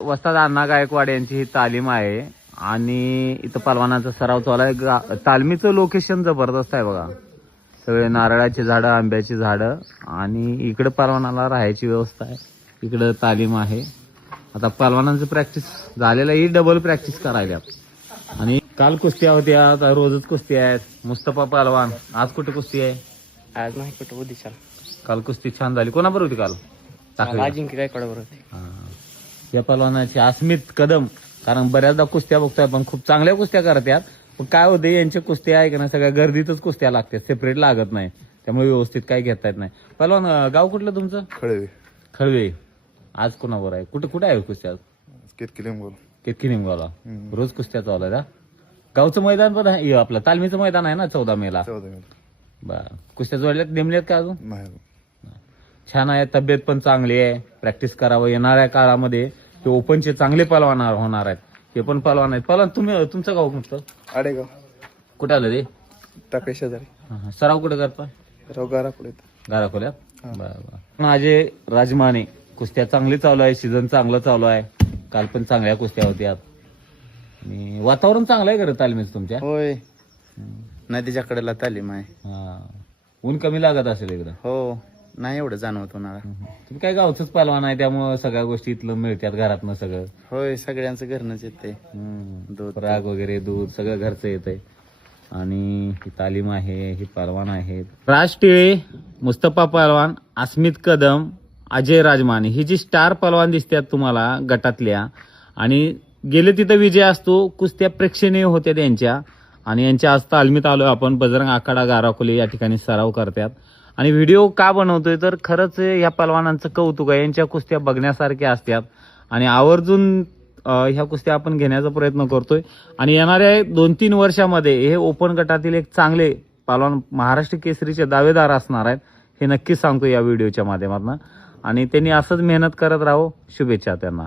वस्ताद अण्णा गायकवाड यांची ही तालीम आहे आणि इथं पलवानाचा सराव चालू आहे. तालमीचं लोकेशन जबरदस्त आहे बघा. सगळे नारळाची झाडं, आंब्याची झाडं आणि इकडे पलवानाला राहायची व्यवस्था आहे. इकडं तालीम आहे. आता पलवानांचं प्रॅक्टिस झालेलं ही डबल प्रॅक्टिस करायला. आणि काल कुस्त्या होत्या, आता रोजच कुस्ती आहेत. मुस्तफा पलवान आज कुठे कुस्ती आहे? आज नाही कुठं उद्या. काल कुस्ती छान झाली. कोणाबरोबर होती काल? अजिंक्य गायकवाड होती. या पलवानाची अस्मित कदम, कारण बऱ्याचदा कुस्त्या बघतोय पण खूप चांगल्या कुस्त्या करतात. पण काय होते यांच्या कुस्त्या आहे का ना सगळ्या गर्दीतच कुस्त्या लागतात, सेपरेट लागत नाही. त्यामुळे व्यवस्थित काही घेता येत नाही. पलवान गाव कुठलं तुमचं? खळवे. खळवे. आज कोणावर आहे? कुठे कुठे आहे कुस्त्या? केतकी निमगावला. रोज कुस्त्या चालू आहे का? गावचं मैदान पण आहे, आपलं तालमीचं मैदान आहे ना 14 मेला. बर. कुस्त्या जोडल्यात नेमल्यात का अजून? छान आहे. तब्येत पण चांगली आहे. प्रॅक्टिस करावं. येणाऱ्या काळामध्ये ते ओपनचे चांगले पलवान होणार आहेत. ते पण पलवान आहेत. पलवान तुम्ही तुमचं गाव कुठलं? आडेगाव. कुठे आलं ते? टाकळी शेजारी. सराव कुठे करता? गाराखोल्यात. बरं. माझे राजमाने कुस्त्या चांगली चालू आहे. सीझन चांगलं चालू आहे. काल पण चांगल्या कुस्त्या होत्या आणि वातावरण चांगलं आहे. करत तालमीच तुमच्या? होय. नदीच्या तालीम आहे. ऊन कमी लागत असेल इकडं? हो. नाही एवढं जाणवत होणार. तुम्ही काय गावचंच पलवान आहे त्यामुळे सगळ्या गोष्टी इथलं मिळतात घरातनं सगळं. होय. सगळ्यांचं घरनच येते. दूध, राग वगैरे दूध सगळं घरचं येतंय. आणि ही तालीम आहे, ही पलवान आहेत. राज टिळे, मुस्तफा पलवान, अस्मित कदम, अजय राजमाने ही जी स्टार पलवान दिसतात तुम्हाला गटातल्या, आणि गेले तिथं विजय असतो. कुस्त्या प्रेक्षणीय होत्या त्यांच्या. आणि यांच्या आज तालमीत आलो आपण. बजरंग आखाडा गाराखोली या ठिकाणी सराव करतात. आणि व्हिडिओ का बनवतोय तर खरंच या पलवानांचं कौतुक आहे. यांच्या कुस्त्या बघण्यासारख्या असतात आणि आवर्जून ह्या कुस्त्या आपण घेण्याचा प्रयत्न करतोय. आणि येणाऱ्या 2-3 वर्षामध्ये हे ओपन गटातील एक चांगले पलवान महाराष्ट्र केसरीचे दावेदार असणार आहेत, हे नक्कीच सांगतो या व्हिडिओच्या माध्यमातून. आणि त्यांनी असंच मेहनत करत राहो. शुभेच्छा त्यांना.